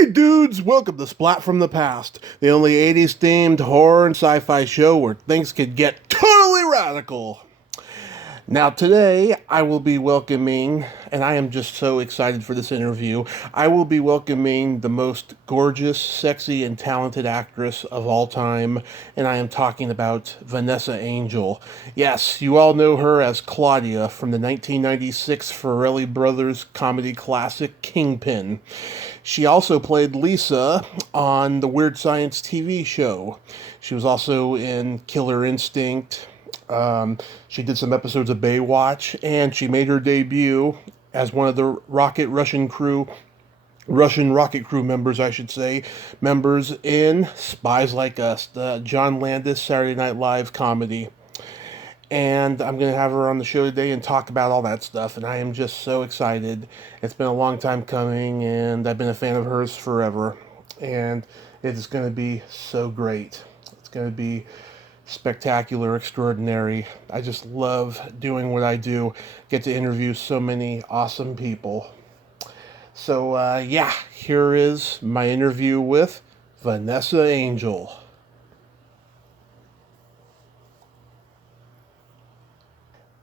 Hey dudes, welcome to Splat from the Past, the only 80s themed horror and sci-fi show where things could get totally radical. Now, today I will be welcoming, and I am just so excited for this interview, I will be welcoming the most gorgeous, sexy, and talented actress of all time, and I am talking about Vanessa Angel. Yes, you all know her as Claudia from the 1996 Farrelly Brothers comedy classic Kingpin. She also played Lisa on the Weird Science TV show. She was also in Killer Instinct. She did some episodes of Baywatch, and she made her debut as one of the Russian rocket crew members, I should say, members in Spies Like Us, the John Landis Saturday Night Live comedy. And I'm going to have her on the show today and talk about all that stuff, and I am just so excited. It's been a long time coming, and I've been a fan of hers forever, and it is going to be so great. It's going to be spectacular, extraordinary. I just love doing what I do. Get to interview so many awesome people. So, yeah, here is my interview with Vanessa Angel.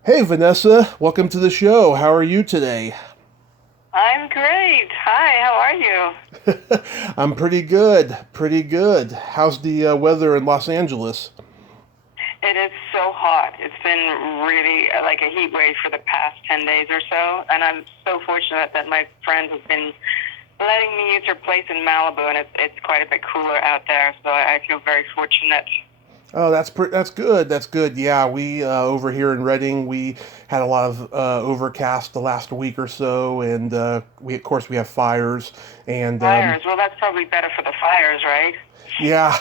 Hey, Vanessa, welcome to the show. How are you today? I'm great. Hi, how are you? I'm pretty good, pretty good. How's the weather in Los Angeles? It is so hot. It's been really like a heat wave for the past 10 days or so, and I'm so fortunate that my friends have been letting me use her place in Malibu, and it's quite a bit cooler out there, so I feel very fortunate. Oh, that's good. That's good. Yeah, we over here in Reading, we had a lot of overcast the last week or so, and we of course we have fires, and Fires. Well, that's probably better for the fires, right? yeah,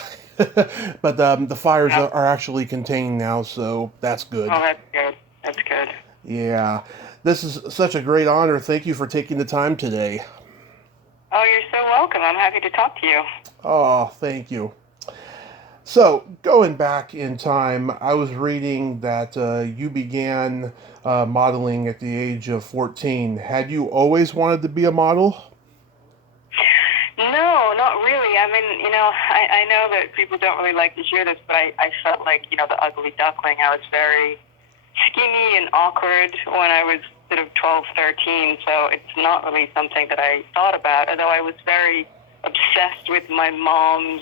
but the fires Yeah. are actually contained now, so that's Oh, good. that's good. That's good. Yeah, this is such a great honor. Thank you for taking the time today. Oh, you're so welcome. I'm happy to talk to you. Oh, thank you. So, going back in time, I was reading that you began modeling at the age of 14. Had you always wanted to be a model? No, not really. I mean, I know that people don't really like to hear this, but I felt like, the ugly duckling. I was very skinny and awkward when I was sort of 12, 13, so it's not really something that I thought about, although I was very obsessed with my mom's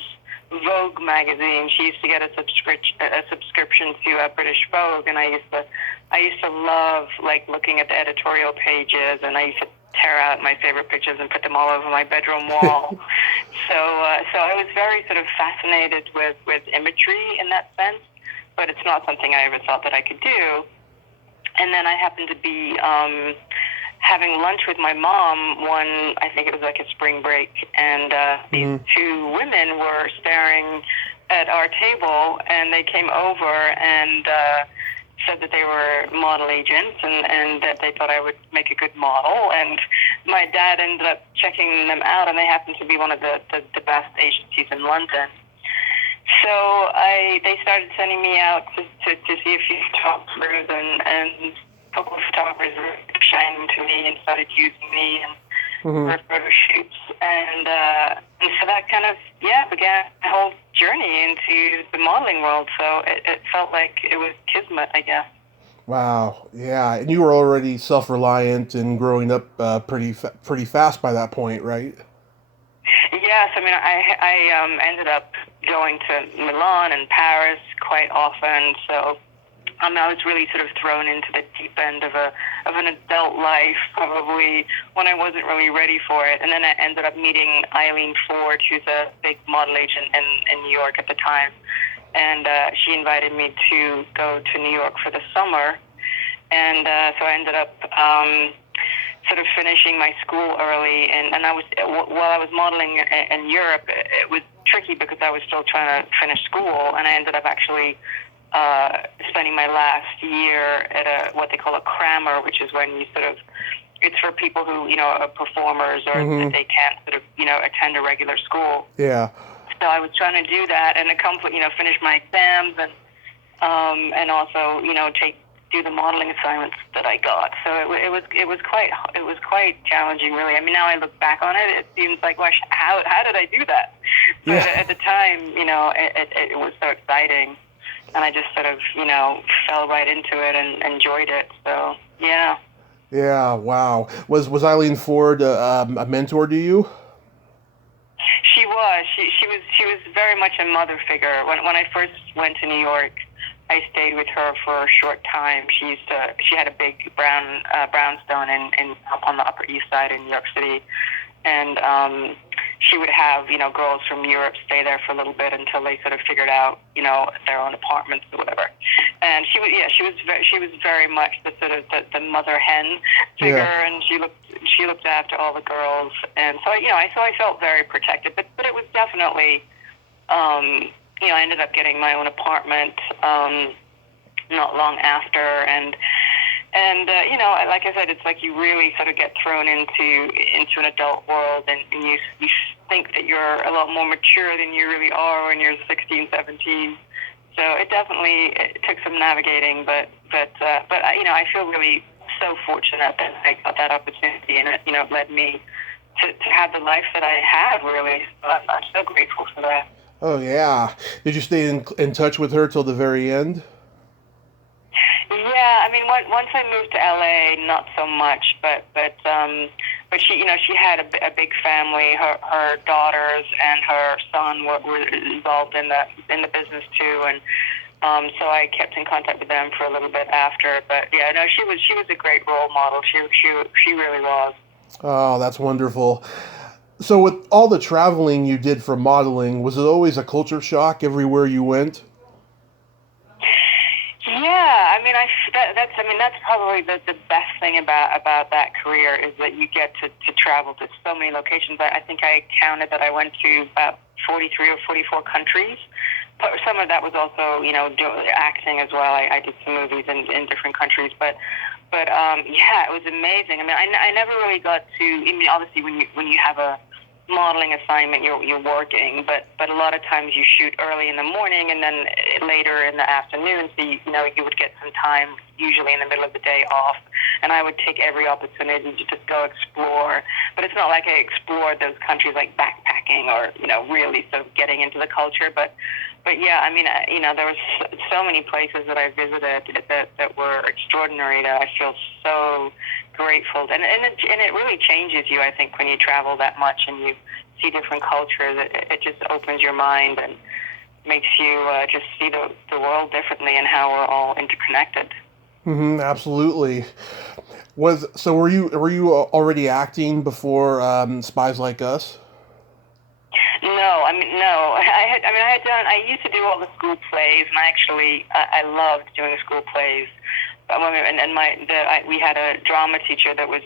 Vogue magazine. She used to get a subscription to British Vogue, and I used to love like looking at the editorial pages, and I used to tear out my favorite pictures and put them all over my bedroom wall. So I was very sort of fascinated with imagery in that sense, but it's not something I ever thought that I could do. And then I happened to be having lunch with my mom I think it was like a spring break, and these Hmm. two women were staring at our table, and they came over and said that they were model agents, and that they thought I would make a good model. And my dad ended up checking them out, and they happened to be one of the best agencies in London. So they started sending me out to see a few photographers, and a couple of photographers were shining to me and started using me and Hmm. for photo shoots, and so that kind of began my whole journey into the modeling world. So it felt like it was kismet, I guess. Wow. Yeah, and you were already self-reliant and growing up pretty fast by that point, right? Yes, I mean, I ended up going to Milan and Paris quite often, so I was really sort of thrown into the deep end of an adult life, probably when I wasn't really ready for it. And then I ended up meeting Eileen Ford, who's a big model agent in New York at the time, and she invited me to go to New York for the summer, and so I ended up sort of finishing my school early, and while I was modeling in Europe, it was tricky because I was still trying to finish school, and I ended up actually spending my last year at what they call a crammer, which is when you sort of, it's for people who are performers, or Hmm. that they can't sort of attend a regular school. Yeah. So I was trying to do that and finish my exams, and also take do the modeling assignments that I got. So it was quite challenging, really. I mean, now I look back on it, it seems like, gosh, how did I do that? But at the time, it was so exciting, and I just sort of fell right into it and enjoyed it. So yeah. Yeah, wow. Was Eileen Ford a mentor to you? She was. She was very much a mother figure. When I first went to New York, I stayed with her for a short time. She had a big brownstone in on the Upper East Side in New York City, and she would have girls from Europe stay there for a little bit until they sort of figured out their own apartments or whatever. And she was very much the sort of the mother hen figure, and she looked after all the girls, and so I felt very protected. But it was definitely I ended up getting my own apartment not long after, and like I said, it's like you really sort of get thrown into an adult world, and you think that you're a lot more mature than you really are when you're 16, 17. So it took some navigating, but I feel really so fortunate that I got that opportunity, and it led me to have the life that I have, really. So I'm so grateful for that. Oh yeah. Did you stay in touch with her till the very end? Yeah, I mean, once I moved to LA, not so much, but she had a big family. Her daughters and her son were involved in the business too, and so I kept in contact with them for a little bit after. But yeah, no, she was a great role model. She really was. Oh, that's wonderful. So with all the traveling you did for modeling, was it always a culture shock everywhere you went? Yeah, I mean, that's probably the best thing about that career is that you get to travel to so many locations. I think I counted that I went to about 43 or 44 countries. But some of that was also, acting as well. I did some movies in different countries, but yeah, it was amazing. I mean, I never really got to. I mean, obviously, when you have a modeling assignment, you're working, but a lot of times you shoot early in the morning and then later in the afternoon, so you would get some time, usually in the middle of the day, off, and I would take every opportunity to just go explore. But it's not like I explored those countries like backpacking or really sort of getting into the culture, but yeah, I mean, there was so many places that I visited that were extraordinary that I feel so grateful. And it really changes you, I think, when you travel that much and you see different cultures. It just opens your mind and makes you just see the world differently and how we're all interconnected. Absolutely. Were you already acting before Spies Like Us? No, I mean, no. I used to do all the school plays, and I loved doing school plays. We had a drama teacher that was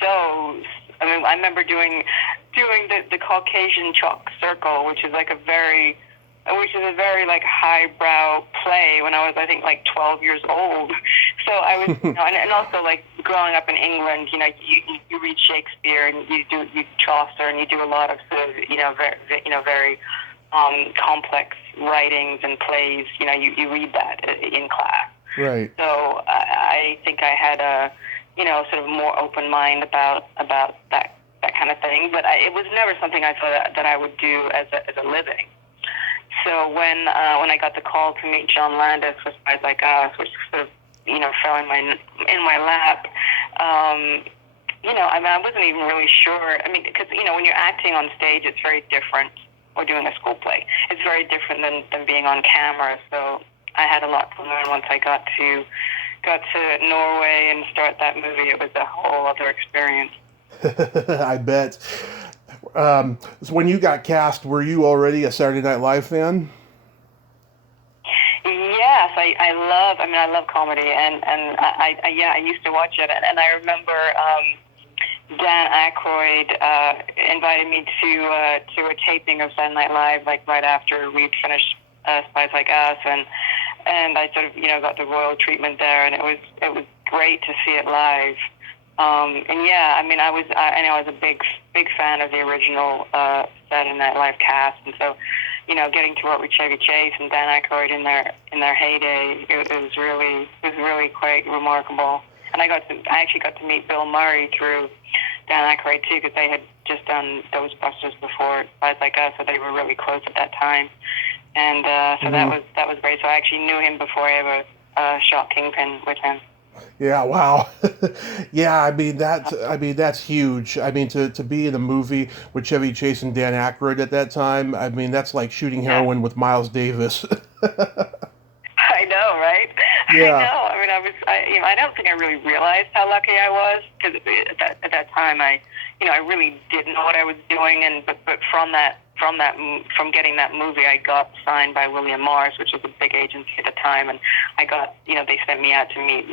so. I mean, I remember doing the Caucasian Chalk Circle, which is a very like highbrow play when I was, I think, like 12 years old. So I was, and also like growing up in England, you read Shakespeare and you Chaucer and you do a lot of sort of very complex writings and plays. You read that in class. Right. So I think I had a sort of more open mind about that kind of thing. But it was never something I thought that I would do as a living. So when I got the call to meet John Landis for Spies Like Us, which sort of fell in my lap, I wasn't even really sure. I mean, because when you're acting on stage, it's very different, or doing a school play. It's very different than being on camera. So I had a lot to learn once I got to Norway and start that movie. It was a whole other experience. I bet. So when you got cast, were you already a Saturday Night Live fan? Yes, I love comedy, and I used to watch it, and I remember Dan Aykroyd invited me to a taping of Saturday Night Live, like right after we'd finished Spies Like Us, and I sort of got the royal treatment there, and it was great to see it live. And yeah, I mean, I was a big fan of the original Saturday Night Live cast, and so getting to work with Chevy Chase and Dan Aykroyd in their heyday, it was really quite remarkable. And I actually got to meet Bill Murray through Dan Aykroyd too, because they had just done Ghostbusters before Spies Like Us, so they were really close at that time. And so that was great. So I actually knew him before I ever shot Kingpin with him. Yeah, wow. Yeah, that's huge. I mean, to be in a movie with Chevy Chase and Dan Aykroyd at that time, I mean, that's like shooting heroin with Miles Davis. I know, right? Yeah. I know. I mean, I don't think I really realized how lucky I was, because at that time I really didn't know what I was doing, but from getting that movie, I got signed by William Morris, which was a big agency at the time, and I got, they sent me out to meet,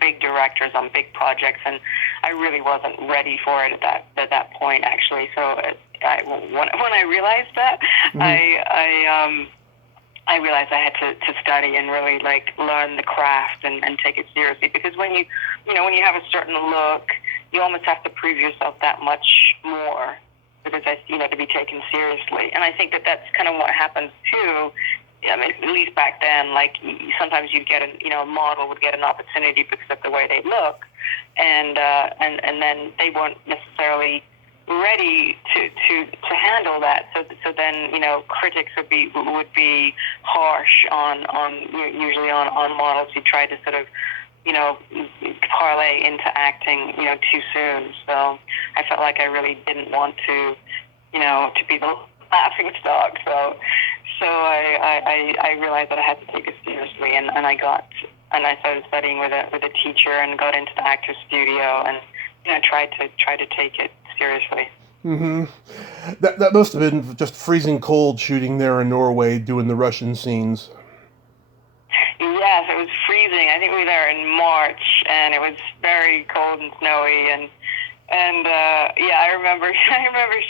big directors on big projects, and I really wasn't ready for it at that point, actually. So when I realized that, I realized I had to study and really learn the craft and take it seriously, because when you have a certain look, you almost have to prove yourself that much more, because to be taken seriously. And I think that's kind of what happens too. I mean, at least back then, sometimes you'd get a model would get an opportunity because of the way they look, and then they weren't necessarily ready to handle that. So then critics would be harsh on usually on models who try to sort of parlay into acting too soon. So I felt like I really didn't want to be the laughing stock. So I realized that I had to take it seriously, and I started studying with a teacher and got into the actor's studio and tried to take it seriously. Mm-hmm. That must have been just freezing cold shooting there in Norway doing the Russian scenes. Yes, it was freezing. I think we were there in March, and it was very cold and snowy, and I remember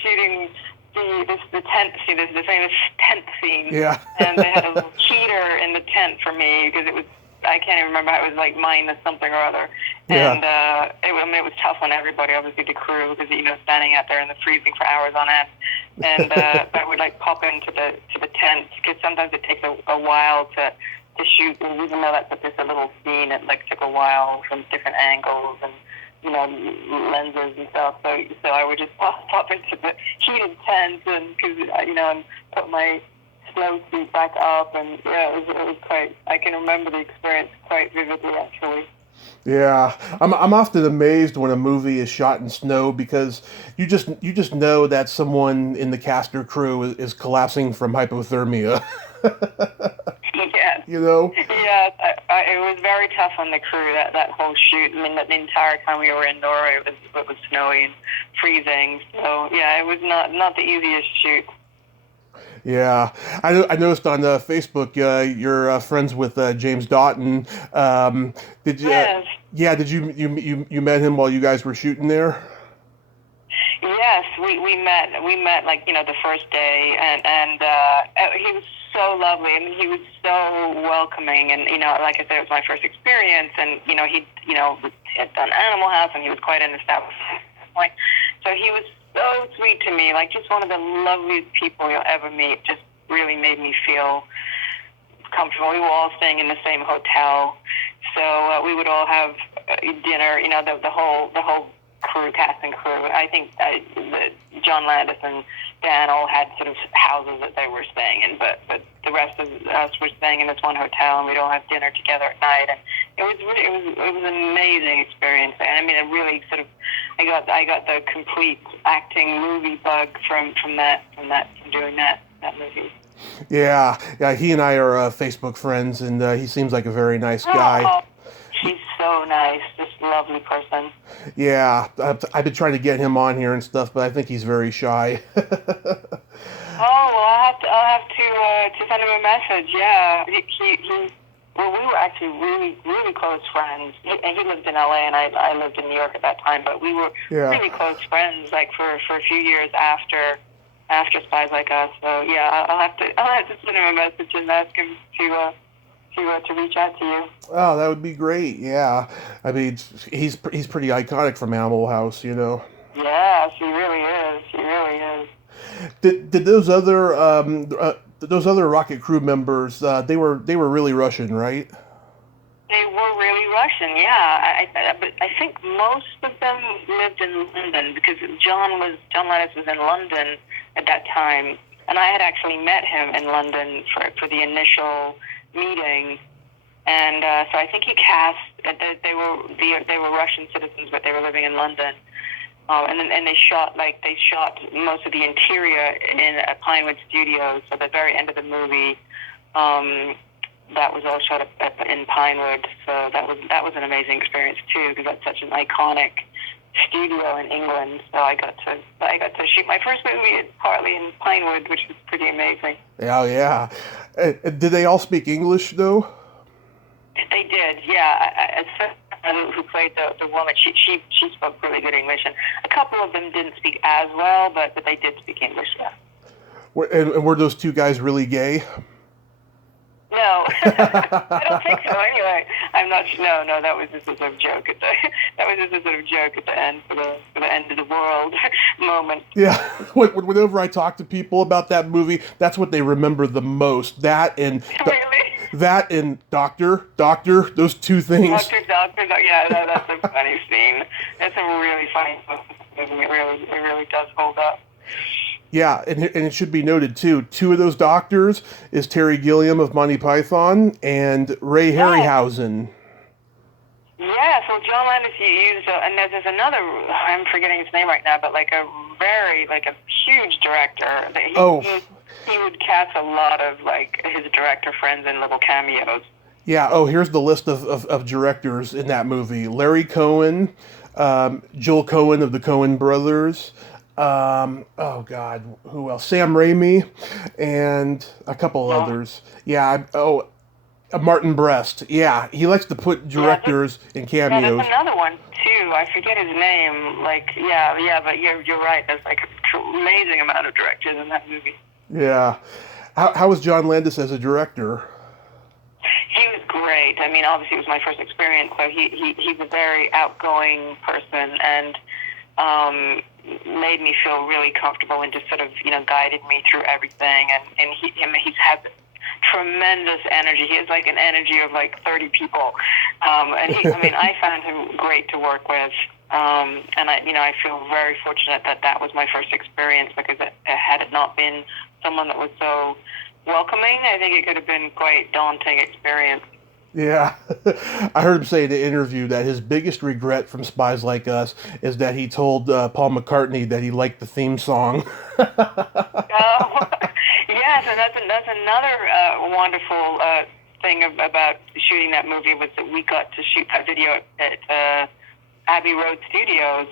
shooting the tent scene, the famous tent scene. Yeah. And they had a little heater in the tent for me, because I can't even remember, it was like minus something or other. Yeah. And it was tough on everybody, obviously the crew, because standing out there in the freezing for hours on end. And I would pop into the tent, because sometimes it takes a while to shoot, and even though that's just a little scene, it took a while from different angles and lenses and stuff. So I would just pop into the heated tent and and put my snowsuit back up, and it was quite. I can remember the experience quite vividly, actually. Yeah, I'm often amazed when a movie is shot in snow, because you just know that someone in the cast or crew is collapsing from hypothermia. Yes. Yeah, it was very tough on the crew, that whole shoot. I mean, the entire time we were in Norway, it was snowy and freezing. So yeah, it was not the easiest shoot. Yeah, I noticed on Facebook you're friends with James Doughton. Did you? Yes. Yeah, did you met him while you guys were shooting there? Yes, we met the first day, and he was so lovely. I mean, he was so welcoming, and like I said, it was my first experience, and he had done Animal House, and he was quite an established point. So he was so sweet to me, just one of the loveliest people you'll ever meet. Just really made me feel comfortable. We were all staying in the same hotel, so we would all have dinner. The whole cast and crew. I think John Landis and Dan all had sort of houses that they were staying in, but the rest of us were staying in this one hotel, and we'd all have dinner together at night, and it was an amazing experience. And I mean, it really sort of I got the complete acting movie bug from doing that movie. Yeah, he and I are Facebook friends, and he seems like a very nice guy. Oh, he's so nice, just lovely person. Yeah, I've been trying to get him on here and stuff, but I think he's very shy. Oh, well, I'll have to send him a message. Yeah, well, we were actually really, really close friends. He lived in LA, and I lived in New York at that time, but we were really close friends, for a few years after Spies Like Us. So yeah, I'll have to send him a message and ask him to reach out to you. Oh, that would be great. Yeah, I mean, he's pretty iconic from Animal House, Yes, he really is. He really is. Did those other rocket crew members? They were really Russian, right? They were really Russian, yeah. But I think most of them lived in London because John Lennon was in London at that time, and I had actually met him in London for the initial meeting, and so I think he cast that they were Russian citizens, but they were living in London. And they shot most of the interior in Pinewood Studios. So at the very end of the movie, that was all shot in Pinewood. So that was an amazing experience too, because that's such an iconic studio in England. So I got to shoot my first movie partly in Pinewood, which was pretty amazing. Oh yeah. Did they all speak English though? They did, yeah. Who played the woman? She spoke really good English, and a couple of them didn't speak as well, but they did speak English. Yeah. And were those two guys really gay? No, I don't think so. Anyway, I'm not. No, that was just a sort of joke at the end for the end of the world moment. Yeah, whenever I talk to people about that movie, that's what they remember the most. That and Really? That and Doctor, those two things. Doctor, yeah, that's a funny scene. That's a really funny movie. It really does hold up. Yeah, and it should be noted too. Two of those doctors is Terry Gilliam of Monty Python and Ray Harryhausen. Yeah, so John Landis used, and there's another. I'm forgetting his name right now, but like a huge director. He would cast a lot of like his director friends in little cameos. Yeah. Oh, here's the list of directors in that movie: Larry Cohen, Joel Cohen of the Coen Brothers. Oh God, who else? Sam Raimi, and a couple others. Yeah. Martin Brest. Yeah, he likes to put directors in cameos. Yeah, there's another one too. I forget his name. But you're right. There's like an amazing amount of directors in that movie. Yeah. How was John Landis as a director? He was great. I mean, obviously it was my first experience, so he's a very outgoing person, and made me feel really comfortable and just sort of, guided me through everything. And he's had tremendous energy. He has like an energy of like 30 people. I found him great to work with. And I feel very fortunate that was my first experience, because had it not been someone that was so welcoming, I think it could have been quite daunting experience. Yeah. I heard him say in an interview that his biggest regret from Spies Like Us is that he told Paul McCartney that he liked the theme song. Yes, and that's another wonderful thing about shooting that movie, was that we got to shoot that video at Abbey Road Studios.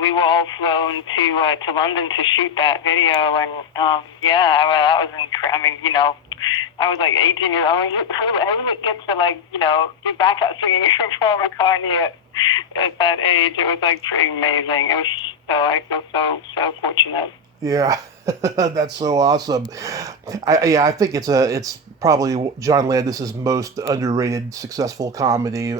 We were all flown to London to shoot that video, and that was incredible. I was like 18 years old. Who gets to do backup singing for Paul McCartney at that age? It was like pretty amazing. It was I feel so fortunate. Yeah, that's so awesome. I think it's probably John Landis's most underrated successful comedy.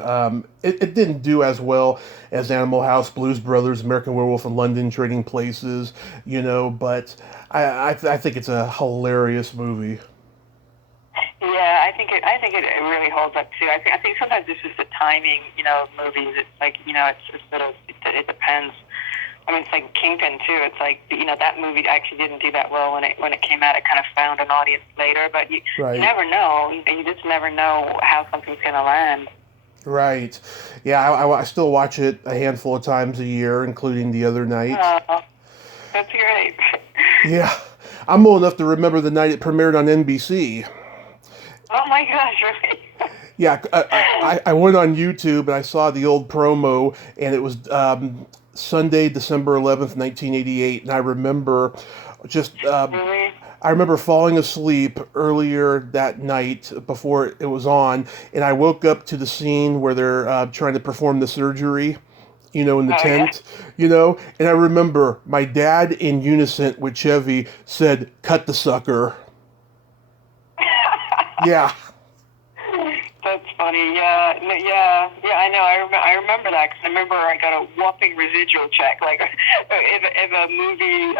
It didn't do as well as Animal House, Blues Brothers, American Werewolf in London, Trading Places, but I think it's a hilarious movie. Yeah, I think it really holds up too. I think sometimes it's just the timing, of movies. It's like, it's sort of, it depends. I mean, it's like Kingpin too. It's like, that movie actually didn't do that well when it came out. It kind of found an audience later, but you never know. You just never know how something's going to land. Right. Yeah, I still watch it a handful of times a year, including the other night. Oh, that's great. Yeah. I'm old enough to remember the night it premiered on NBC. Oh my gosh, really? Yeah, I went on YouTube and I saw the old promo, and it was Sunday, December 11th, 1988, and I remember Really? I remember falling asleep earlier that night before it was on, and I woke up to the scene where they're trying to perform the surgery, in the tent, and I remember my dad in unison with Chevy said, "Cut the sucker." Yeah. That's funny. funny. Yeah, I know. I remember that because I remember I got a whopping residual check. Like, if a movie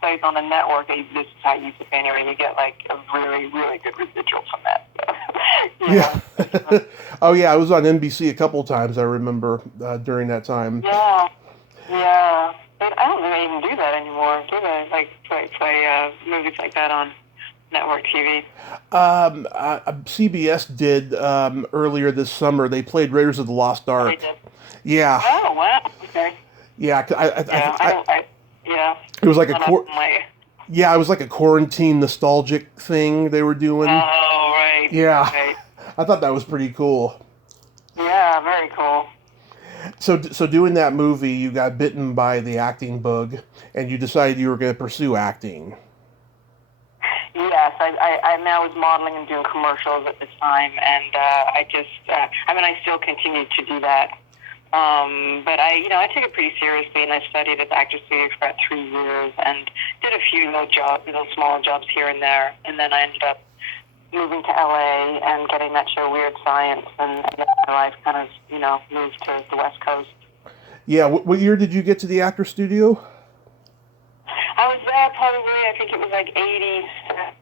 plays on the network, this is how you pay anyway, you get like a really, really good residual from that. So, Yeah. Oh yeah, I was on NBC a couple times. I remember during that time. Yeah, yeah. But I don't think they even do that anymore, do they? Like play movies like that on network TV. CBS did earlier this summer. They played Raiders of the Lost Oh, Ark. they did. Yeah, Oh wow. Okay. yeah. Yeah, I don't. Yeah. It was like Not up my. yeah, it was like a quarantine nostalgic thing they were doing. Oh right. Yeah, Right. I thought that was pretty cool. Yeah, very cool. So doing that movie, you got bitten by the acting bug, and you decided you were going to pursue acting. Yes, I was modeling and doing commercials at the time, and I still continue to do that. But I took it pretty seriously, and I studied at the Actors Studio for about 3 years, and did a few little smaller jobs here and there, and then I ended up moving to LA and getting that show Weird Science, and then my life kind of moved to the West Coast. Yeah, what year did you get to the Actors Studio? I was there probably, I think it was like 87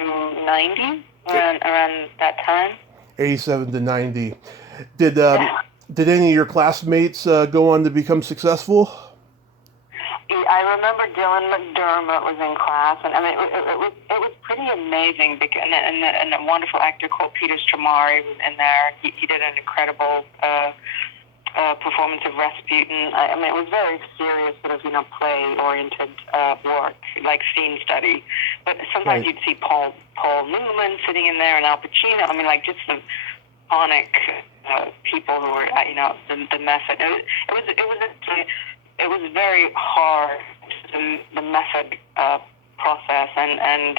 to 90, around that time. 87 to 90. Did any of your classmates go on to become successful? I remember Dylan McDermott was in class, and I mean, it was pretty amazing. And a wonderful actor called Peter Stromari was in there. He did an incredible performance of Rasputin. I mean, it was very serious, sort of play-oriented work, like scene study. But sometimes you'd see Paul Newman sitting in there, and Al Pacino. I mean, like just some iconic people who were, the method. It was very hard, the method process, and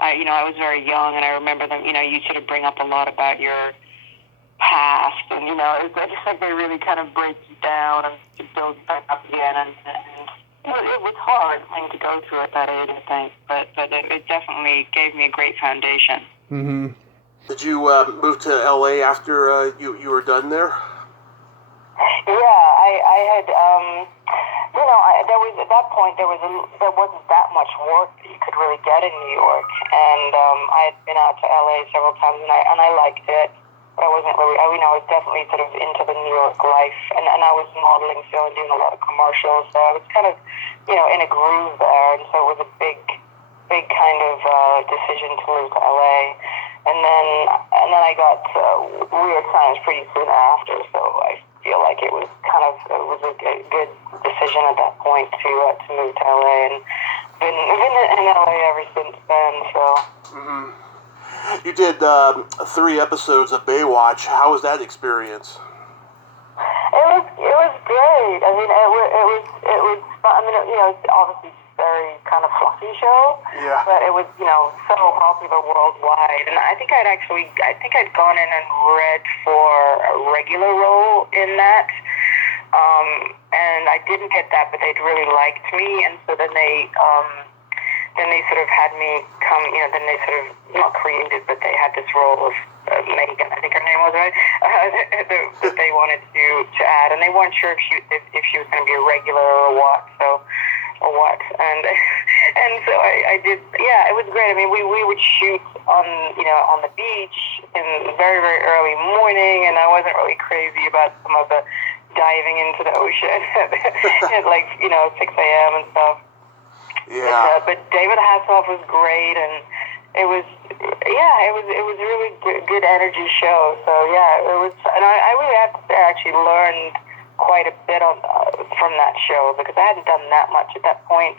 I was very young, and I remember them. You sort of bring up a lot about your past, and it's just like they really kind of break you down and to build back up again, and it was hard to go through at that age, I think, but it definitely gave me a great foundation. Mm-hmm. Did you move to LA after you were done there? Yeah, I had, there was, at that point, there wasn't that much work that you could really get in New York, and I had been out to LA several times, and I liked it, but I wasn't really, I was definitely sort of into the New York life, and I was modeling still and doing a lot of commercials, so I was kind of, in a groove there, and so it was a big kind of decision to move to LA. And then I got Weird Science pretty soon after, so I feel like it was a good decision at that point to move to LA, and been in LA ever since then. So. Mm-hmm. You did 3 episodes of Baywatch. How was that experience? It was great. I mean, it was fun. I mean, it's obviously very kind of fluffy show, yeah. But it was, so popular worldwide. And I think I'd gone in and read for a regular role in that. And I didn't get that, but they'd really liked me, and so then they sort of had me come, then they sort of, not created, but they had this role of Megan, I think her name was, right, that they wanted to add, and they weren't sure if she was going to be a regular or what, and so I did, yeah, it was great. I mean, we would shoot on the beach in very, very early morning, and I wasn't really crazy about some of the diving into the ocean at like 6 a.m. and stuff. Yeah. But David Hasselhoff was great, and it was a really good energy show. So yeah, it was, and I really have to say I actually learned quite a bit from that show, because I hadn't done that much at that point.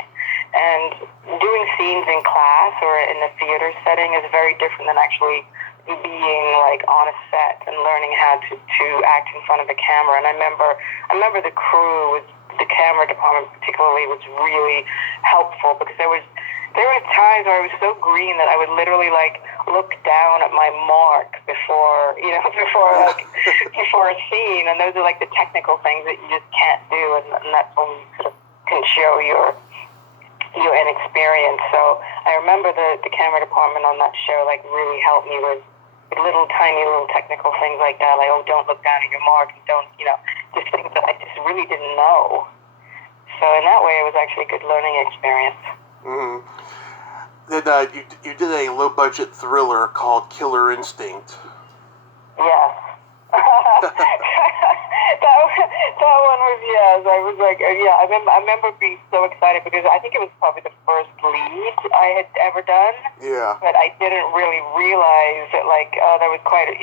And doing scenes in class or in a theater setting is very different than actually being like on a set and learning how to act in front of the camera. And I remember the crew, the camera department particularly, was really helpful, because there were times where I was so green that I would literally like look down at my mark before a scene, and those are like the technical things that you just can't do, and that's when you sort of can show your inexperience. So I remember the camera department on that show like really helped me with little tiny little technical things like that, like, oh, don't look down at your mark, and don't, just things that I just really didn't know. So in that way, it was actually a good learning experience. Mm-hmm. Then you did a low-budget thriller called Killer Instinct. Yes. that one was, yes. I was like, yeah, I remember being so excited because I think it was probably the first lead I had ever done. Yeah. But I didn't really realize that, like, there was quite, I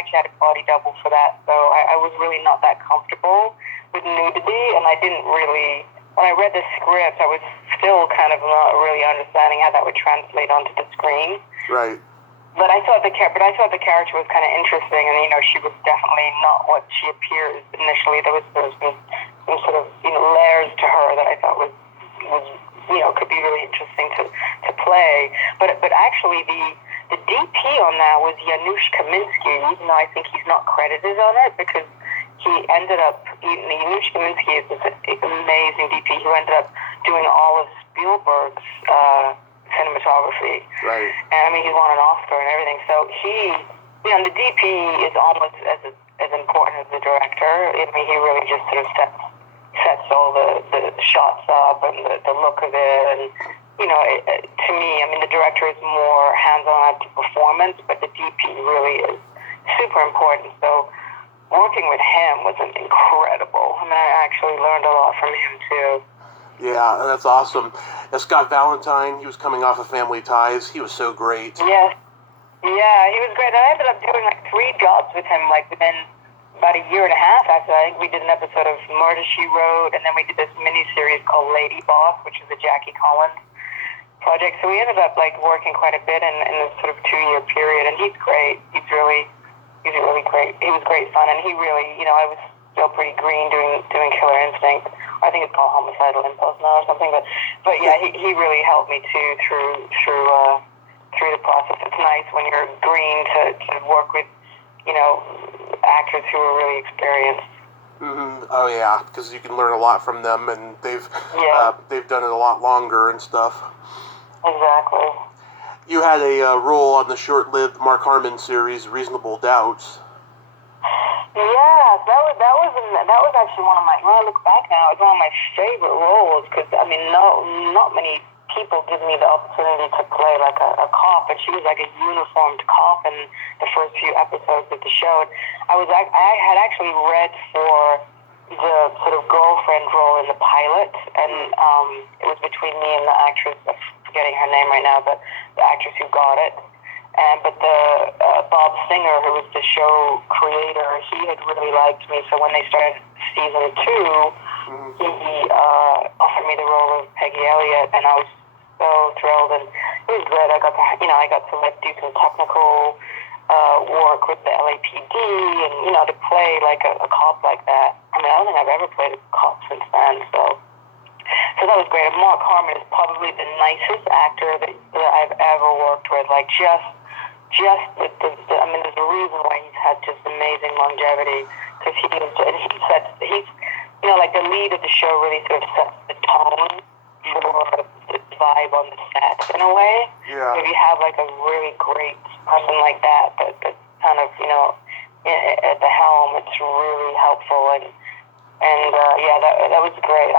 actually had a body double for that, so I was really not that comfortable with nudity, and I didn't really, when I read the script, I was still kind of not really understanding how that would translate onto the screen. Right. But I thought the character was kind of interesting, and she was definitely not what she appears initially. There was some sort of layers to her that I thought was could be really interesting to play. But actually the DP on that was Janusz Kaminski, even though I think he's not credited on it because he ended up Janusz Kaminski is this amazing DP who ended up doing all of Spielberg's cinematography. Right. And I mean, he won an Oscar and everything. So the DP is almost as important as the director. I mean, he really just sort of sets all the shots up and the look of it. And, to me, I mean, the director is more hands-on at the performance, but the DP really is super important. So working with him was incredible. I mean, I actually learned a lot from him, too. Yeah, that's awesome. Scott Valentine, he was coming off of Family Ties. He was so great. Yes. Yeah, he was great. I ended up doing like 3 jobs with him, like within about a year and a half after. I think we did an episode of Murder, She Wrote, and then we did this mini-series called Lady Boss, which is a Jackie Collins project. So we ended up like working quite a bit in this sort of 2-year period, and he's great. He's really great. He was great fun, and he really, I was still pretty green doing Killer Instinct. I think it's called Homicidal Impulse now or something, but yeah, he really helped me too through the process. It's nice when you're green to work with actors who are really experienced. Mm-hmm. Oh yeah, because you can learn a lot from them, and they've done it a lot longer and stuff. Exactly. You had a role on the short-lived Mark Harmon series, Reasonable Doubts. Yeah, that was actually one of my. When I look back now, it's one of my favorite roles because I mean, not many people give me the opportunity to play like a cop, and she was like a uniformed cop in the first few episodes of the show. And I had actually read for the sort of girlfriend role in the pilot, and it was between me and the actress. I'm forgetting her name right now, but the actress who got it. But the Bob Singer, who was the show creator, he had really liked me. So when they started season 2, he offered me the role of Peggy Elliott, and I was so thrilled. And it was good. I got to like do some technical work with the LAPD, and to play like a cop like that. I mean, I don't think I've ever played a cop since then. So that was great. And Mark Harmon is probably the nicest actor that I've ever worked with. Like just with I mean, there's a reason why he's had just amazing longevity because he's like the lead of the show really sort of sets the tone for the vibe on the set in a way. Yeah. If you have like a really great person like that kind of at the helm, it's really helpful and yeah, that was great.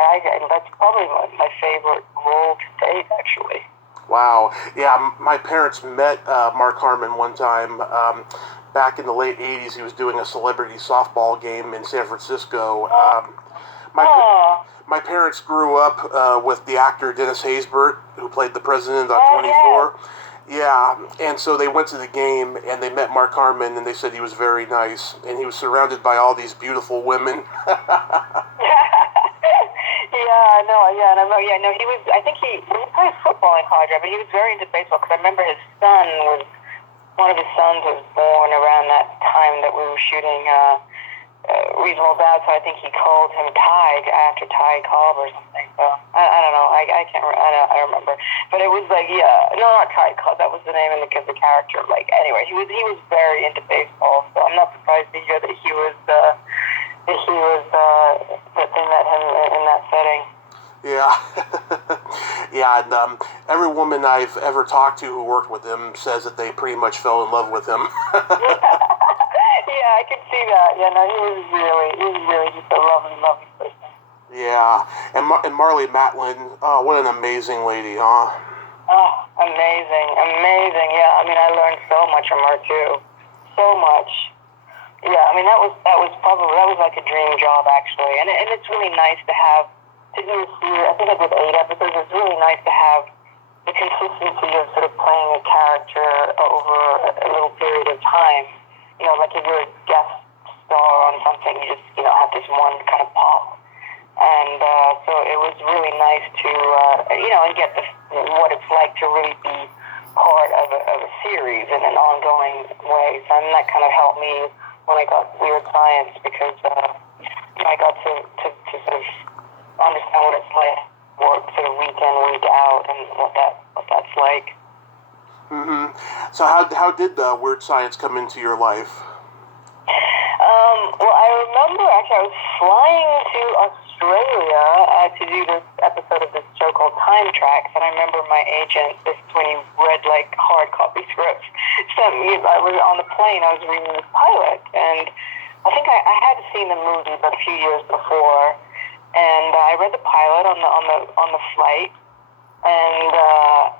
That's probably my favorite role to date, actually. Wow. Yeah, my parents met Mark Harmon one time. Back in the late 80s, he was doing a celebrity softball game in San Francisco. My parents grew up with the actor Dennis Haysbert, who played the president on 24. Yeah, and so they went to the game, and they met Mark Harmon, and they said he was very nice, and he was surrounded by all these beautiful women. He was, I think he played football in college, but he was very into baseball, because I remember one of his sons was born around that time that we were shooting Reasonable Doubt, so I think he called him Tig after Ty Cobb or something, so I don't know, I can't I remember, but it was like, not Ty Cobb, that was the name of the character, like, anyway, he was very into baseball, so I'm not surprised to hear that that they met him in that setting. Yeah. Yeah, and every woman I've ever talked to who worked with him says that they pretty much fell in love with him. Yeah, I can see that. Yeah, no, he was really just a lovely, lovely person. Yeah, and Marlee Matlin, oh, what an amazing lady, huh? Oh, amazing, amazing. Yeah, I mean, I learned so much from her too, so much. Yeah, I mean, that was like a dream job actually, and it's really nice to have to do a series. I think I did 8 episodes. It's really nice to have the consistency of sort of playing a character over a little period of time. You know, like if you're a guest star on something, you just have this one kind of pop. And so it was really nice to, and get what it's like to really be part of a series in an ongoing way. So that kind of helped me when I got Weird Science because I got to sort of understand what it's like to work sort of week in, week out, and what that's like. Mm-hmm. So how did Weird Science come into your life? Well, I remember actually I was flying to Australia to do this episode of this show called Time Tracks, and I remember my agent, this is when you read like hard copy scripts, sent me. I was on the plane. I was reading this pilot, and I think I had seen the movie but a few years before, and I read the pilot on the flight, and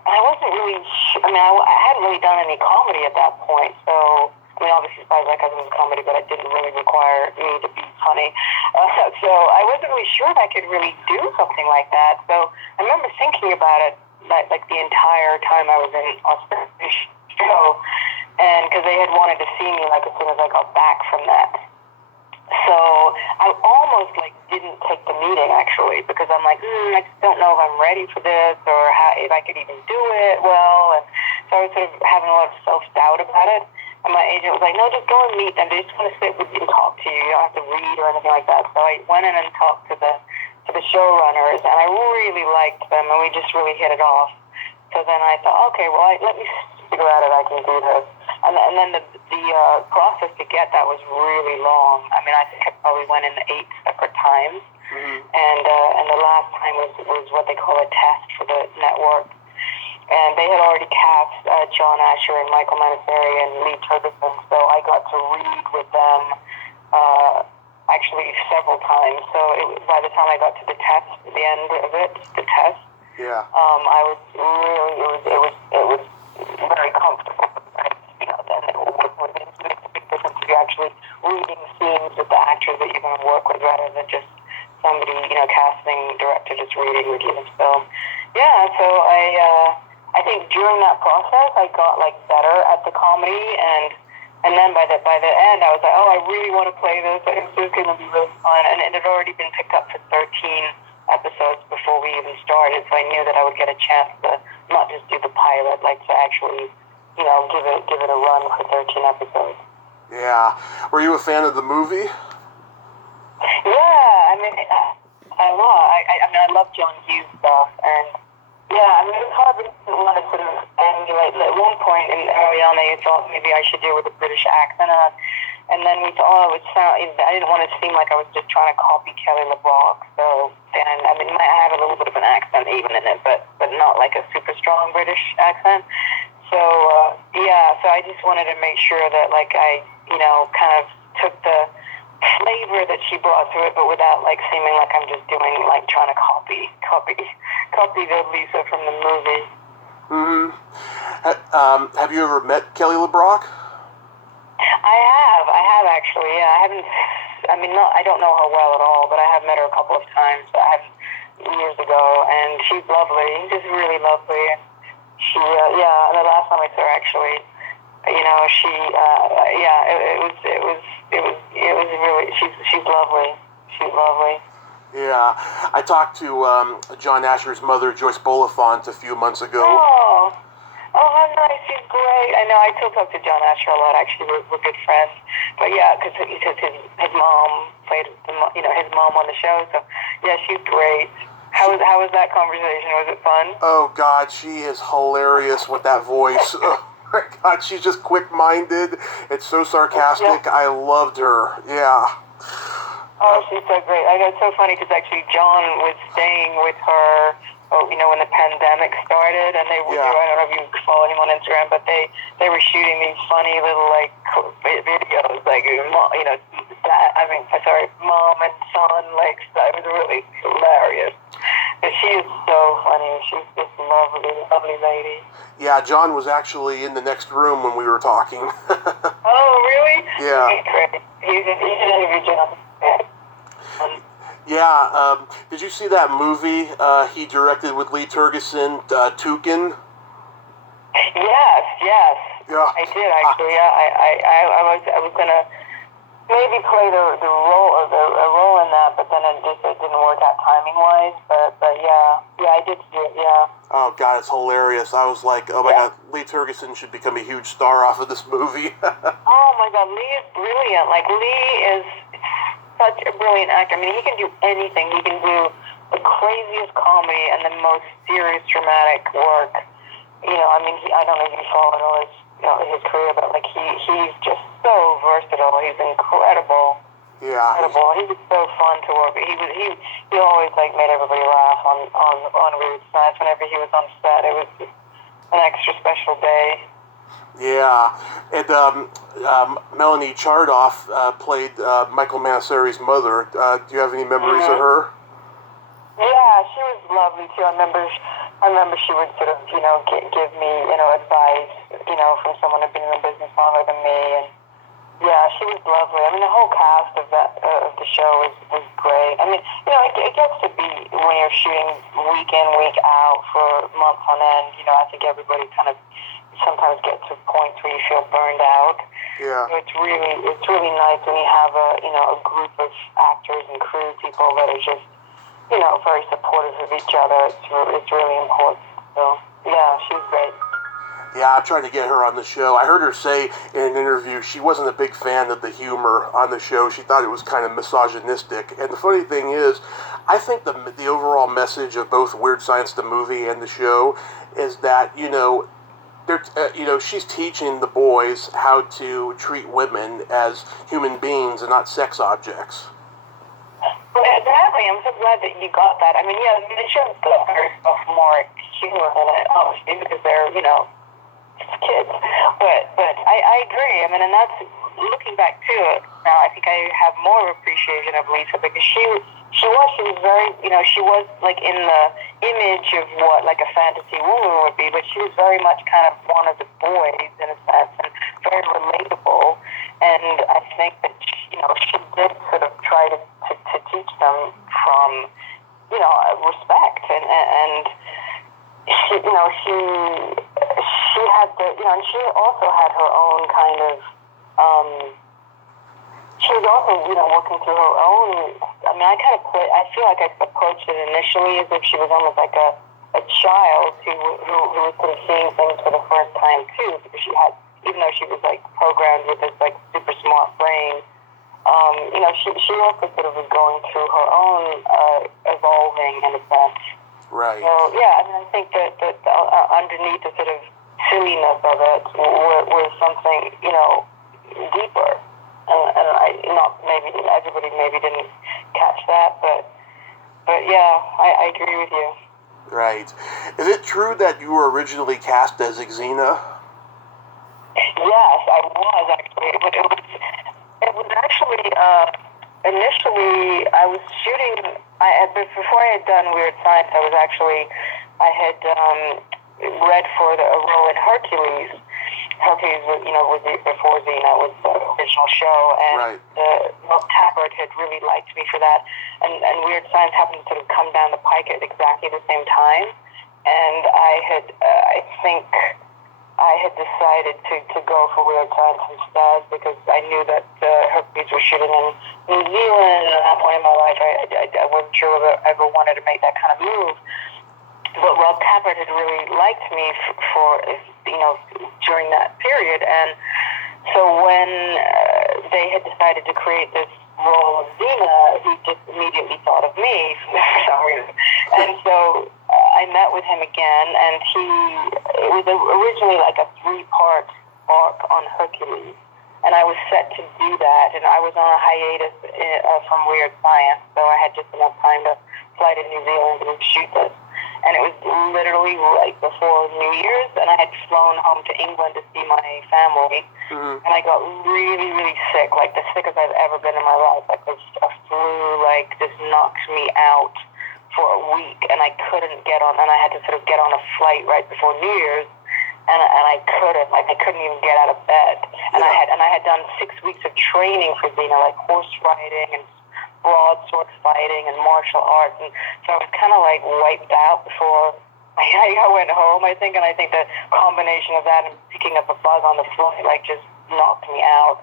I wasn't really. I mean, I hadn't really done any comedy at that point, so. I mean, obviously, Spies Like Us was a comedy, but it didn't really require me to be funny. So I wasn't really sure if I could really do something like that. So I remember thinking about it like the entire time I was in Australia show, and because they had wanted to see me like as soon as I got back from that. So I almost like didn't take the meeting actually because I'm like, I just don't know if I'm ready for this or if I could even do it well. And so I was sort of having a lot of self-doubt about it. And my agent was like, no, just go and meet them. They just want to sit with you and talk to you. You don't have to read or anything like that. So I went in and talked to the showrunners, and I really liked them, and we just really hit it off. So then I thought, okay, well, let me figure out if I can do this. And then the process to get that was really long. I mean, I think I probably went in 8 separate times. Mm-hmm. And the last time was what they call a test for the network. And they had already cast John Asher and Michael Manasari and Lee Turbison, so I got to read with them actually several times. So by the time I got to the test, the end of it, the test, I was really it was very comfortable. Then it was a big difference if you're actually reading scenes with the actors that you're going to work with rather than just somebody, casting director just reading with you. So yeah, so I think during that process, I got like better at the comedy, and then by the end, I was like, oh, I really want to play this. This is going to be really fun, and it had already been picked up for 13 episodes before we even started, so I knew that I would get a chance to not just do the pilot, like to actually, give it a run for 13 episodes. Yeah, were you a fan of the movie? Yeah, I mean, I love John Hughes stuff, and. Yeah, I mean, it was hard because I didn't want to sort of emulate. At one point early on, they thought maybe I should do it with a British accent, and then we thought, I didn't want to seem like I was just trying to copy Kelly LeBrock. So then, I mean, I have a little bit of an accent even in it, but not like a super strong British accent. So, so I just wanted to make sure that, like, I, kind of took the flavor that she brought to it, but without like seeming like I'm just doing like trying to copy the Lisa from the movie. Mm-hmm. Have you ever met Kelly LeBrock? I have actually. Yeah, I haven't. I mean, I don't know her well at all, but I have met her a couple of times. Years ago, and she's lovely, just really lovely. She, and the last time I saw her, actually, she, it was really. She's lovely. She's lovely. Yeah, I talked to John Asher's mother, Joyce Bolifant, a few months ago. Oh, how nice! She's great. I know. I still talk to John Asher a lot. Actually, we're good friends. But yeah, because his mom played, his mom on the show. So yeah, she's great. How was that conversation? Was it fun? Oh God, she is hilarious with that voice. Oh my God, she's just quick-minded. It's so sarcastic. Yeah. I loved her. Yeah. Oh, she's so great. I know, it's so funny because actually John was staying with her when the pandemic started, and they were, Yeah. I don't know if you follow him on Instagram, but they were shooting these funny little like videos, like mom and son, like it was really hilarious. But she is so funny. She's this lovely, lovely lady. Yeah, John was actually in the next room when we were talking. Oh, really? Yeah. He's great. He's an interview John. Yeah, did you see that movie he directed with Lee Tergesen, Toucan? Yes. Yeah. I did actually. Yeah, I was gonna maybe play the role or a role in that, but then it didn't work out timing wise. But yeah, I did see it. Yeah. Oh God, it's hilarious. I was like, oh my God, Lee Tergesen should become a huge star off of this movie. Oh my God, Lee is brilliant. Like Lee is such a brilliant actor. I mean, he can do anything. He can do the craziest comedy and the most serious dramatic work. I mean, I don't know if you follow all his career, but like he's just so versatile. He's incredible. Yeah. Incredible. He was so fun to work with. He always like made everybody laugh on Weird Science. Whenever he was on set, it was just an extra special day. Yeah, and Melanie Chardoff played Michael Manasseri's mother. Do you have any memories of her? Yeah, she was lovely too. I remember she would sort of, give me, advice, from someone who'd been in the business longer than me, and yeah, she was lovely. I mean, the whole cast of the show was great. I mean, it gets to be when you're shooting week in, week out for months on end. I think everybody kind of sometimes get to points where you feel burned out. Yeah. So it's really nice when you have a group of actors and crew people that are just very supportive of each other. It's really important. So yeah, she's great. Yeah, I'm trying to get her on the show. I heard her say in an interview she wasn't a big fan of the humor on the show. She thought it was kind of misogynistic. And the funny thing is, I think the overall message of both Weird Science the movie and the show is that she's teaching the boys how to treat women as human beings and not sex objects. Well, exactly. I'm so glad that you got that. I mean, yeah, the show's got very more humor in it, obviously, because they're, kids. But I agree. I mean, and that's, looking back to it now, I think I have more appreciation of Lisa because she was very, she was like in the image of what like a fantasy woman would be, but she was very much kind of one of the boys in a sense and very relatable. And I think that, she did sort of try to teach them from, respect and she had the, and she also had her own kind of, she was also, working through her own, I mean, I feel like I approached it initially as if she was almost like a child who was sort of seeing things for the first time too, because she had, even though she was like programmed with this like super smart brain, she also sort of was going through her own evolving in a sense. Right. So yeah, I mean, I think that underneath the sort of silliness of it was something, deeper. And maybe everybody didn't catch that, but yeah, I agree with you. Right. Is it true that you were originally cast as Xena? Yes, I was actually. It was actually initially I was shooting. Before I had done Weird Science, I had read for a role in Hercules. Hercules was before Xena was the original show, and right. Rob Tappert had really liked me for that, and Weird Science happened to sort of come down the pike at exactly the same time, and I think I had decided to go for Weird Science instead because I knew that Hercules was shooting in New Zealand, and at that point in my life, I wasn't sure if I ever wanted to make that kind of move. But Rob Tappert had really liked me for during that period, and so when they had decided to create this role of Xena, he just immediately thought of me for some reason. And so I met with him again, and it was originally like a 3-part arc on Hercules, and I was set to do that, and I was on a hiatus from Weird Science, so I had just enough time to fly to New Zealand and shoot this. and it was literally right before New Year's, and I had flown home to England to see my family, and I got really, really sick, like the sickest I've ever been in my life. Like a flu, like just knocked me out for a week, and I couldn't get on, and I had to sort of get on a flight right before New Year's, and I couldn't even get out of bed, and I had done 6 weeks of training for Xena, like horse riding and broadsword fighting and martial arts, and so I was kind of like wiped out before I went home, I think, and I think the combination of that and picking up a bug on the flight like just knocked me out.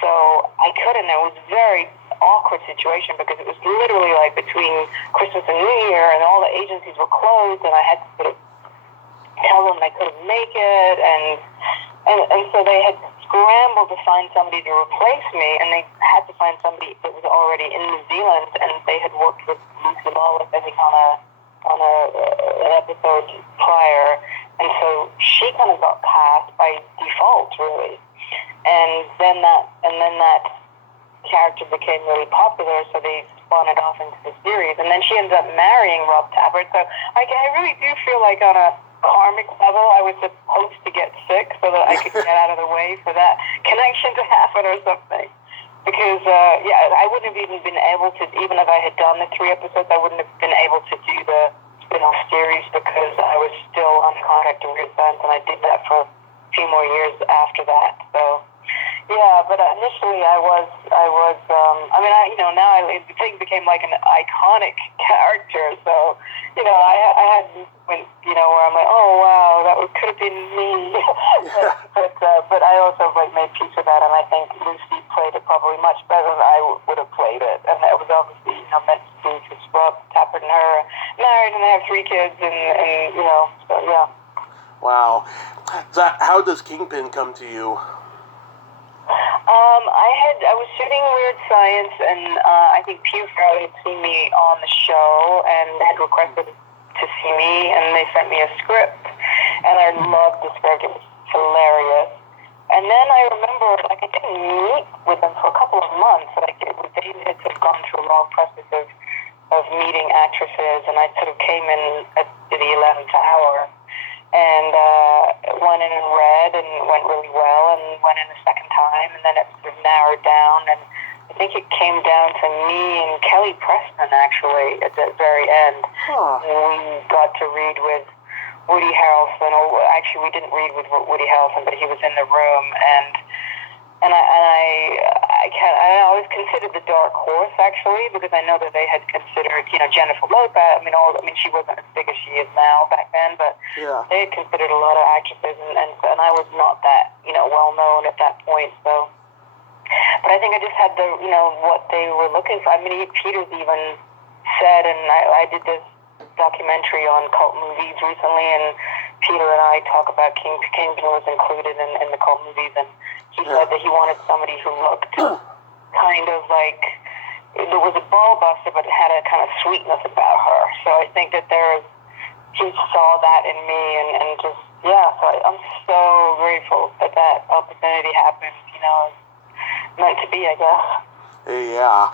So I couldn't. It was a very awkward situation because it was literally like between Christmas and New Year, and all the agencies were closed, and I had to sort of tell them I couldn't make it, and so they had scrambled to find somebody to replace me, and they had to find somebody that was already in New Zealand, and they had worked with Lucy Lawless, I think, on an episode prior, and so she kind of got cast by default, really, and then that character became really popular, so they spun it off into the series, and then she ended up marrying Rob Tappert. So I really do feel like on a karmic level, I was supposed to get sick so that I could get out of the way for that connection to happen or something. Because, I wouldn't have even been able to, even if I had done the 3 episodes, I wouldn't have been able to do the spin-off series because I was still on contract to Weird Science, and I did that for a few more years after that. So, yeah, but initially now the thing became like an iconic character, so, I had moments, where I'm like, oh, wow, that could have been me. but I also, made peace with that, and I think Lucy played it probably much better than I would have played it, and that was obviously, meant to be, because Rob Tappert and her are married, and they have 3 kids, and so, yeah. Wow. So how does Kingpin come to you? I was shooting Weird Science, and I think Peter Farrelly had seen me on the show and had requested to see me, and they sent me a script, and I loved the script. It was hilarious. And then I remember, I didn't meet with them for a couple of months. They had sort of gone through a long process of meeting actresses, and I sort of came in at the 11th hour, and went in and read, and went really well, and went in the second time, and then it sort of narrowed down, and I think it came down to me and Kelly Preston, actually, at the very end. Huh. We got to read with Woody Harrelson, or actually we didn't read with Woody Harrelson, but he was in the room, and I always considered the dark horse, actually, because I know that they had considered, Jennifer Lopez. She wasn't as big as she is now back then, but they had considered a lot of actresses, and I was not that, well known at that point. So, but I think I just had the, what they were looking for. Peter's even said, and I did this documentary on cult movies recently, and Peter and I talk about Kingpin was included in the cult movies, and he said that he wanted somebody who looked kind of like, there was a ball buster, but it had a kind of sweetness about her. So I think that he saw that in me, and just, so I'm so grateful that opportunity happened, meant to be, I guess. Yeah.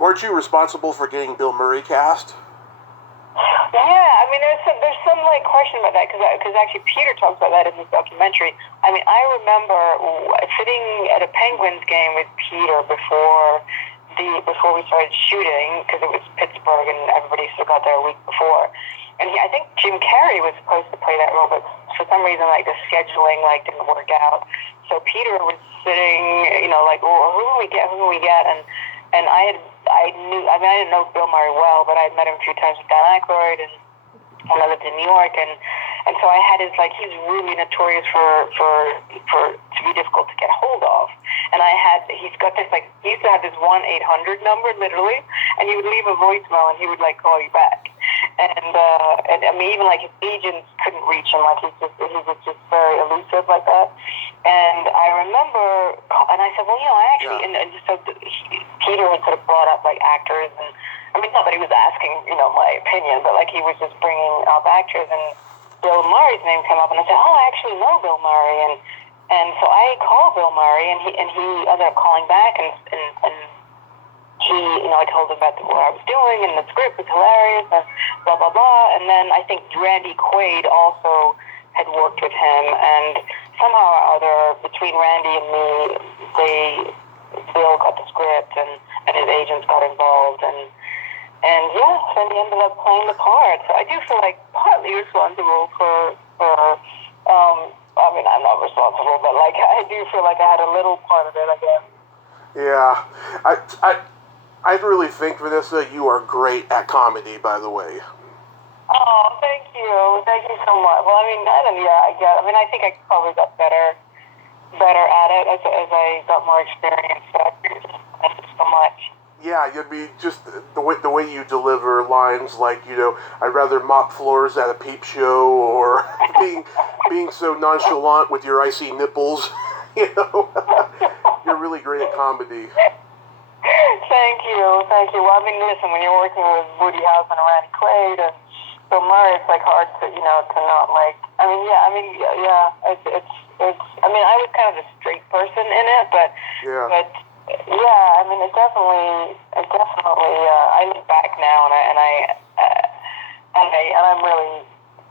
Weren't you responsible for getting Bill Murray cast? Yeah, there's some question about that, because actually Peter talks about that in this documentary. I remember sitting at a Penguins game with Peter before we started shooting, because it was Pittsburgh and everybody still got there a week before. And I think Jim Carrey was supposed to play that role, but for some reason the scheduling didn't work out. So Peter was sitting, well, who do we get? And I didn't know Bill Murray well, but I'd met him a few times with Dan Aykroyd, and when I lived in New York, and so I had he's really notorious for to be difficult to get hold of, and he's got this he used to have this 1-800 number, literally, and he would leave a voicemail, and he would call you back, and even his agents couldn't reach him, he was just very elusive like that. And I remember, and I said, well, I actually, and so Peter had sort of brought up actors, and not that he was asking, my opinion, but he was just bringing up actors, and Bill Murray's name came up, and I said, oh, I actually know Bill Murray, and so I called Bill Murray, and he ended up calling back, and I told him about what I was doing, and the script was hilarious, and blah, blah, blah. And then I think Randy Quaid also had worked with him, and somehow or other, between Randy and me, Bill got the script, and his agents got involved, and yeah, then he ended up playing the part. So I do feel like partly responsible for I mean, I'm not responsible, but like I do feel like I had a little part of it, I guess. Yeah, I really think, Vanessa, you are great at comedy, by the way. Oh, thank you so much. Well, I mean, I think I probably got better at it as I got more experience. So thank you so much. Yeah, you'd be just the way you deliver lines, like, I'd rather mop floors at a peep show, or being so nonchalant with your icy nipples. You're really great at comedy. Thank you. Well, I mean, listen, when you're working with Woody House and Randy Quaid and Bill Murray, it's like hard to not like. It's. I mean, I was kind of a straight person in it, but yeah, I mean, it definitely. I look back now, and I'm really.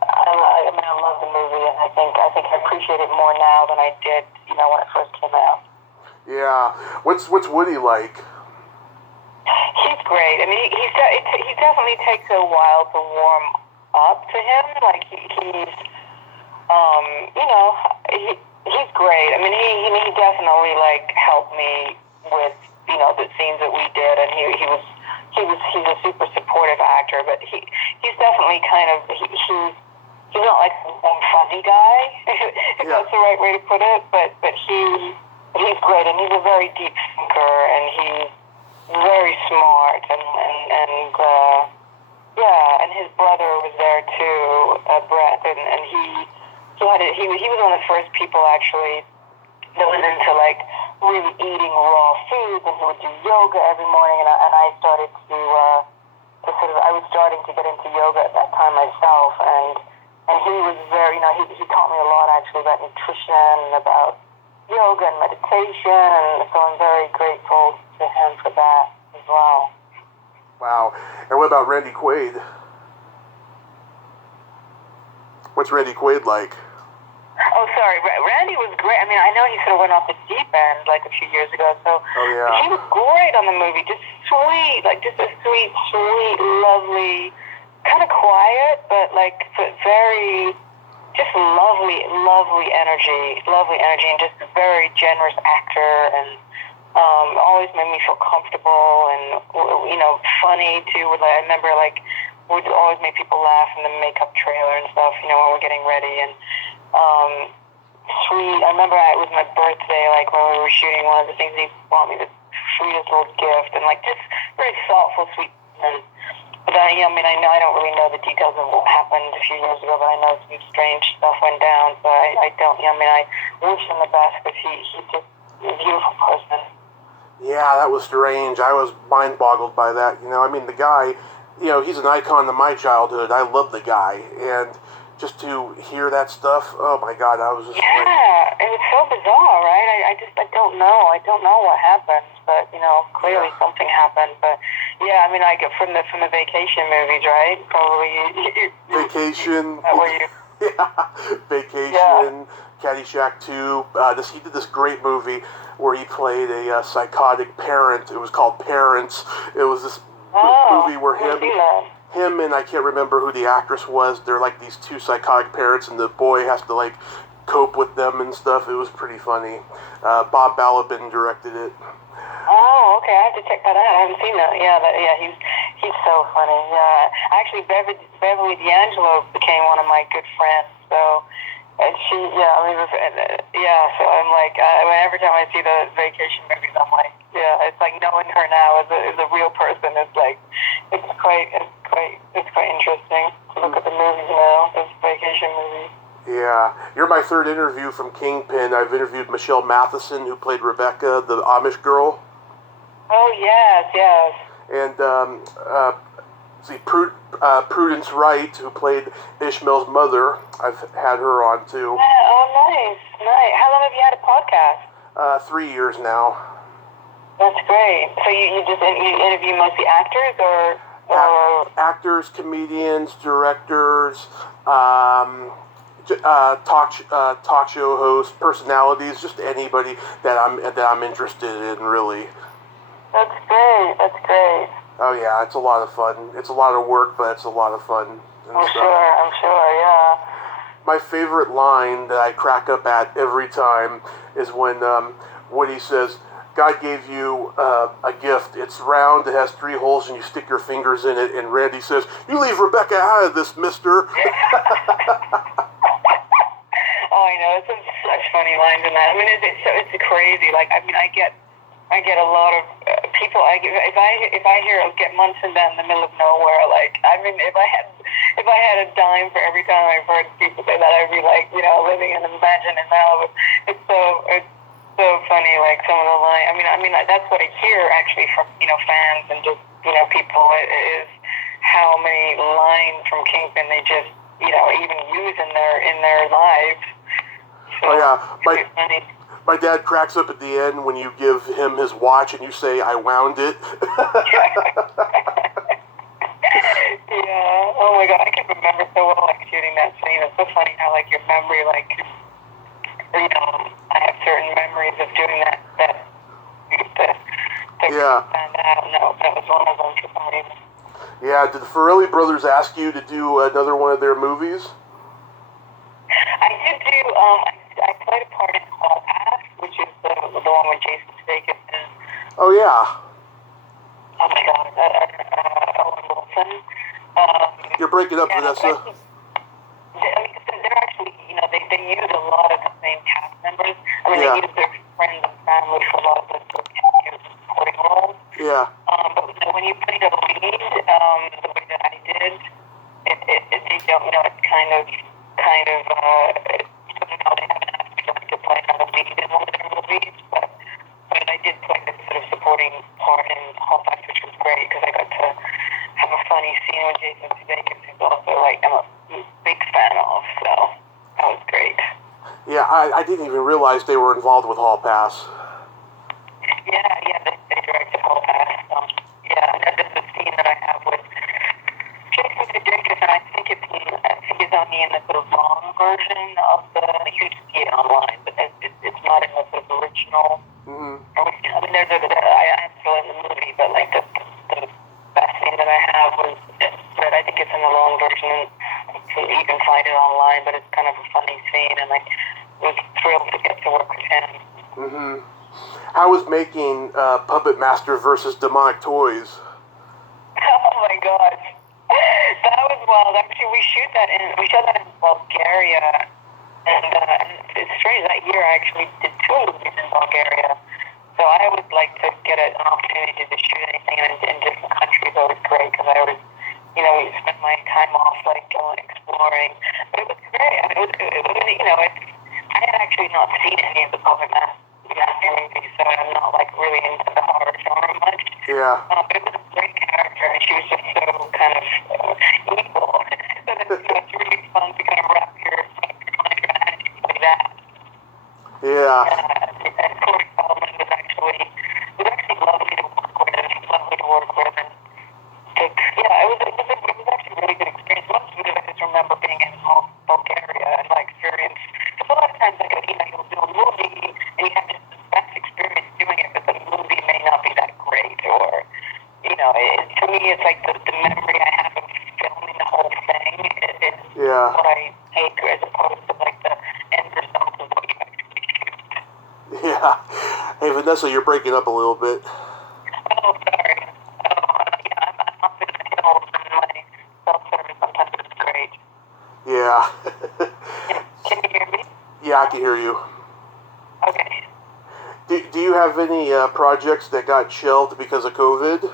I mean, I love the movie, and I think I appreciate it more now than I did, when it first came out. Yeah. What's Woody like? He's great. I mean, he definitely takes a while to warm up to him. Like he's great. I mean, he definitely like helped me with the scenes that we did, and he's a super supportive actor. But he's definitely kind of he's not like some fuzzy guy, if that's the right way to put it. But he's great, and he's a very deep thinker, and he's very smart, and his brother was there too, Brett, and he was one of the first people actually that was into like really eating raw foods, and he would do yoga every morning, and I started to I was starting to get into yoga at that time myself, and he was very, he taught me a lot actually about nutrition and about yoga and meditation, and so I'm very grateful to him for that as well. Wow. And what about Randy Quaid? What's Randy Quaid like? Oh, sorry. Randy was great. I mean, I know he sort of went off the deep end like a few years ago, so he was great on the movie. Just sweet, like just a sweet, lovely, kind of quiet, but very, just lovely energy, and just a very generous actor, and always made me feel comfortable, and funny too. I remember would always make people laugh in the makeup trailer and stuff, when we're getting ready, and sweet. I remember it was my birthday, when we were shooting, one of the things he bought me the sweetest little gift, and just very thoughtful, sweet. But I mean, I don't really know the details of what happened a few years ago, but I know some strange stuff went down. So I don't. I mean, I wish him the best, because he's just a beautiful person. Yeah, that was strange. I was mind-boggled by that. I mean, the guy, he's an icon in my childhood. I love the guy, and just to hear that stuff, oh my God, I was just it was so bizarre, right? I don't know. I don't know what happened, but clearly something happened. But yeah, I mean, from the vacation movies, right? Probably Vacation. Vacation. Yeah. Caddyshack 2. He did this great movie where he played a psychotic parent. It was called Parents. It was this movie where him and I can't remember who the actress was. They're like these two psychotic parents, and the boy has to cope with them and stuff. It was pretty funny. Bob Balaban directed it. Oh, okay. I have to check that out. I haven't seen that. He's so funny. Yeah, actually, Beverly D'Angelo became one of my good friends. So, and she, so I'm every time I see the vacation movies, I'm it's like knowing her now as a real person. It's quite interesting to look at the movies now, those vacation movies. Yeah. You're my third interview from Kingpin. I've interviewed Michelle Matheson, who played Rebecca, the Amish girl. Oh, yes. And, Prudence Wright, who played Ishmael's mother. I've had her on, too. Oh, nice. How long have you had a podcast? 3 years now. That's great. So you interview mostly actors or Actors, comedians, directors, talk show hosts, personalities, just anybody that I'm interested in, really. That's great. That's great. Oh yeah, it's a lot of fun. It's a lot of work, but it's a lot of fun and I'm stuff. sure. I'm sure. Yeah. My favorite line that I crack up at every time is when Woody says, God gave you a gift. It's round, it has 3 holes, and you stick your fingers in it. And Randy says, you leave Rebecca out of this, mister. Oh, I know. It's such funny lines in that. I mean, it's crazy. Like, I mean, I get a lot of people. If I hear get Munson down in the middle of nowhere, like, I mean, if I had a dime for every time I've heard people say that, I'd be like, living in Imagine in Malibu. It's so funny. Like some of the lines. I mean, that's what I hear actually from fans and just people is how many lines from Kingpin they just even use in their lives. So, oh yeah, my dad cracks up at the end when you give him his watch and you say, I wound it. Yeah. Oh my God, I can remember so well like shooting that scene. It's so funny how like your memory like I have certain memories of doing that Yeah. found out. No, that was one of them for some reason. Yeah, did the Farrelly brothers ask you to do another one of their movies? I did do. I played a part in Kovac, which is the one with Jason Sudeikis and Oh yeah. oh my God, Owen Wilson. You're breaking up, Yeah, Vanessa. they're actually, they use a lot of the same cast members. I mean, Yeah. they use their friends and family for a lot of the cameos and supporting roles. Yeah. But when you play the lead, the way that I did, they don't, it's kind of, somehow they haven't asked me to play another lead in one of their movies, but I did play this sort of supporting part in Halifax, which was great because I got to have a funny scene with Jason Sudeikis, who's also like I'm a big fan of, so that was great. Yeah, I didn't even realize they were involved with Hall Pass. Yeah, they directed Halifax. Yeah, and there's a scene that I have with Jason Sudeikis, and I think it's only in the sort of long version of you can see it online, but it's not in the sort of original. Mm-hmm. I mean, I am still in the movie, but like the best scene that I have was that I think it's in the long version. You can find it online, but it's kind of a funny scene, and like was thrilled to get to work with him. Mm-hmm. How was making Puppet Master versus Demonic Toys? Oh my God, that was wild. Actually, we shot that in Bulgaria, and it's strange. That year, I actually did 2 movies in Bulgaria. So I always like to get an opportunity to shoot anything in different countries. Always great because I always, spend my time off like going exploring. But it was great. I mean, I had actually not seen any of the Puppet Master movies, so I'm not like really into the horror genre much. Yeah. But it was a great character, and she was just so kind of evil. So it's really fun to kind of wrap your mind around it and play that. Yeah. And Corey Feldman was actually lovely to work with, and it was actually a really good experience. Most of it I just remember being in Bulgaria and my experience. Because a lot of times you'll do a movie and you have this best experience doing it, but the movie may not be that great, or to me it's like the memory I have of filming the whole thing is what I take as opposed to like the end result of what you actually shoot. Yeah. Hey, Vanessa, you're breaking up a little bit. Oh, sorry. I'm up in the hills and my cell service sometimes is great. Yeah. Can you hear me? Yeah, I can hear you. Okay. Do you have any projects that got shelved because of COVID?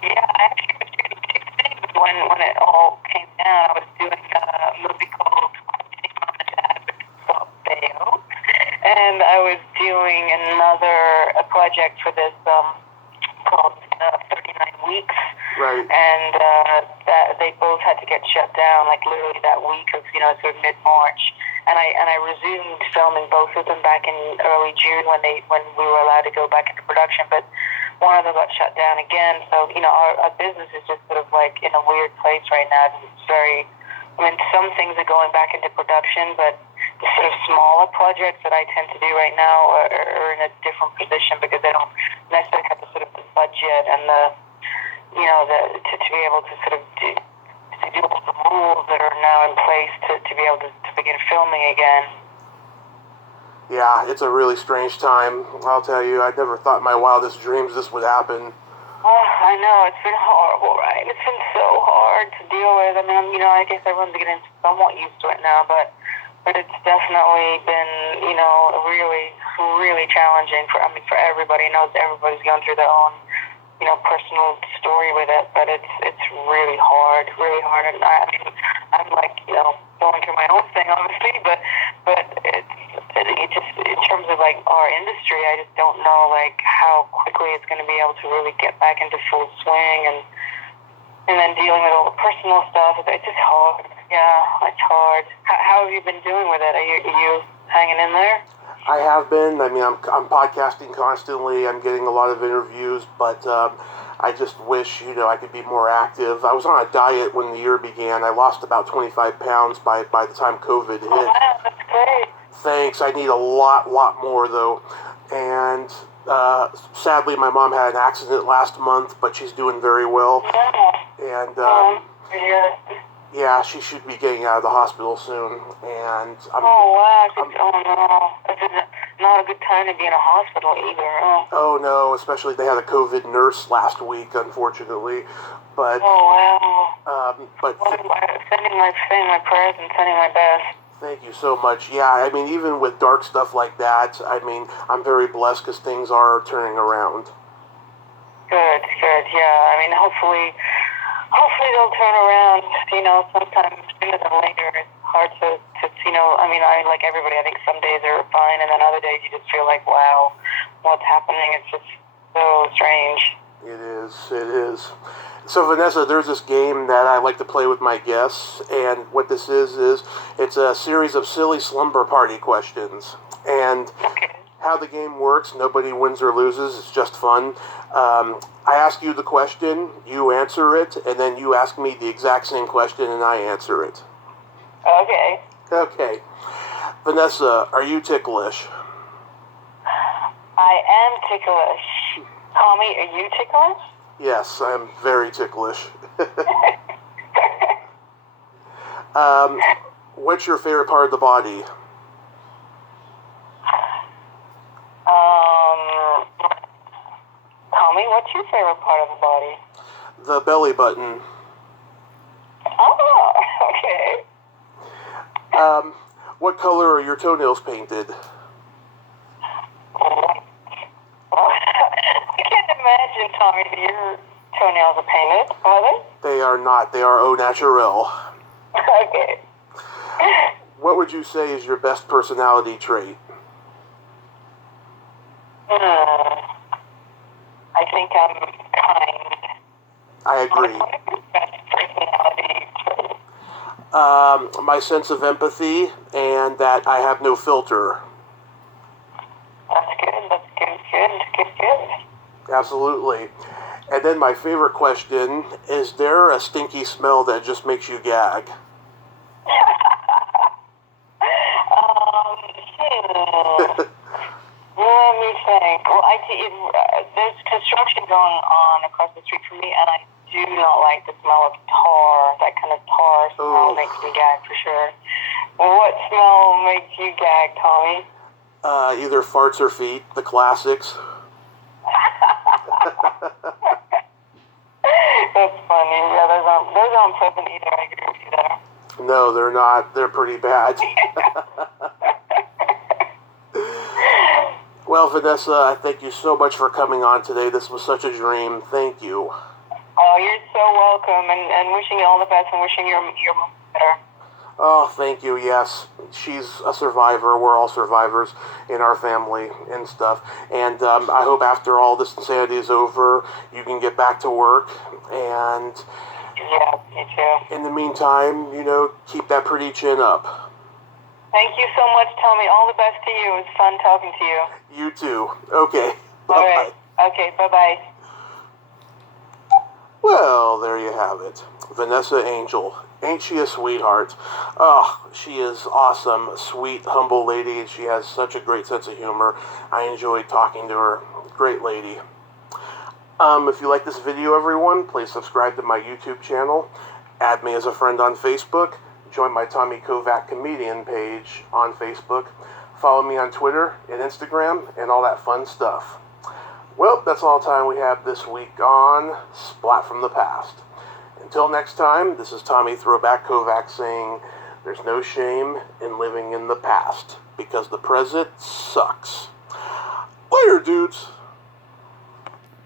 Yeah, I actually was doing 2 things when it all came down. I was doing a movie called Mom and Dad, which was called Bayo. And I was doing a project for this called 39 Weeks. Right. And they both had to get shut down, like literally that week of, sort of mid-March. I resumed filming both of them back in early June when we were allowed to go back into production, but one of them got shut down again. So our business is just sort of like in a weird place right now. It's very, some things are going back into production, but the sort of smaller projects that I tend to do right now are in a different position because they don't necessarily have the sort of the budget and the to be able to sort of do all the rules that are now in place to be able to begin filming again. Yeah, it's a really strange time. I'll tell you, I never thought in my wildest dreams this would happen. Oh, I know. It's been horrible, right? It's been so hard to deal with. I guess everyone's getting somewhat used to it now, but it's definitely been, really, really challenging for everybody. I know everybody's going through their own, personal story with it, but it's really hard, and I'm like, going through my own thing, obviously, but it just, in terms of like our industry, I just don't know like how quickly it's going to be able to really get back into full swing, and then dealing with all the personal stuff. It's just hard. Yeah, it's hard. How have you been doing with it? Are you hanging in there? I have been. I'm podcasting constantly. I'm getting a lot of interviews, but I just wish, I could be more active. I was on a diet when the year began. I lost about 25 pounds by the time COVID hit. Oh, wow, that's great. Thanks. I need a lot more, though. And sadly, my mom had an accident last month, but she's doing very well. Yeah. And Yeah. yeah, she should be getting out of the hospital soon. And oh, wow. Oh, no. It's not a good time to be in a hospital either. Oh, no. Especially they had a COVID nurse last week, unfortunately. But, oh, wow. But sending my prayers and sending my best. Thank you so much. Yeah, even with dark stuff like that, I'm very blessed because things are turning around. Good. Yeah, hopefully they'll turn around, sometime sooner than later. It's hard to I like everybody, I think some days are fine, and then other days you just feel like, wow, what's happening? It's just so strange. It is. So, Vanessa, there's this game that I like to play with my guests, and what this is it's a series of silly slumber party questions. And how the game works, nobody wins or loses, it's just fun. I ask you the question, you answer it, and then you ask me the exact same question, and I answer it. Okay. Vanessa, are you ticklish? I am ticklish. Tommy, are you ticklish? Yes, I am very ticklish. What's your favorite part of the body? Tommy, what's your favorite part of the body? The belly button. Oh, okay. What color are your toenails painted? I can't imagine, Tommy, that your toenails are painted, are they? They are not. They are au naturel. Okay. What would you say is your best personality trait? I think I'm kind. I agree. Best personality trait. My sense of empathy and that I have no filter. That's good. Absolutely. And then my favorite question, is there a stinky smell that just makes you gag? Let me think. Well, there's construction going on across the street from me, and I do not like the smell of tar. That kind of tar smell makes me gag for sure. What smell makes you gag, Tommy? Either farts or feet, the classics. That's funny. Yeah, those aren't pleasant either. I agree with you there. No, they're not. They're pretty bad. Well, Vanessa, I thank you so much for coming on today. This was such a dream. Thank you. Oh, you're so welcome, and wishing you all the best, and wishing your mom better. Oh, thank you, yes. She's a survivor. We're all survivors in our family and stuff. And I hope after all this insanity is over, you can get back to work. And yeah, me too. In the meantime, keep that pretty chin up. Thank you so much, Tommy. All the best to you. It was fun talking to you. You too. Okay. Bye-bye. All right. Okay, bye-bye. Well, there you have it. Vanessa Angel. Ain't she a sweetheart? Oh, she is awesome, sweet, humble lady, and she has such a great sense of humor. I enjoyed talking to her. Great lady. If you like this video, everyone, please subscribe to my YouTube channel. Add me as a friend on Facebook. Join my Tommy Kovac comedian page on Facebook. Follow me on Twitter and Instagram and all that fun stuff. Well, that's all the time we have this week on Splat from the Past. Until next time, this is Tommy Throwback Kovac saying there's no shame in living in the past because the present sucks. Later, dudes.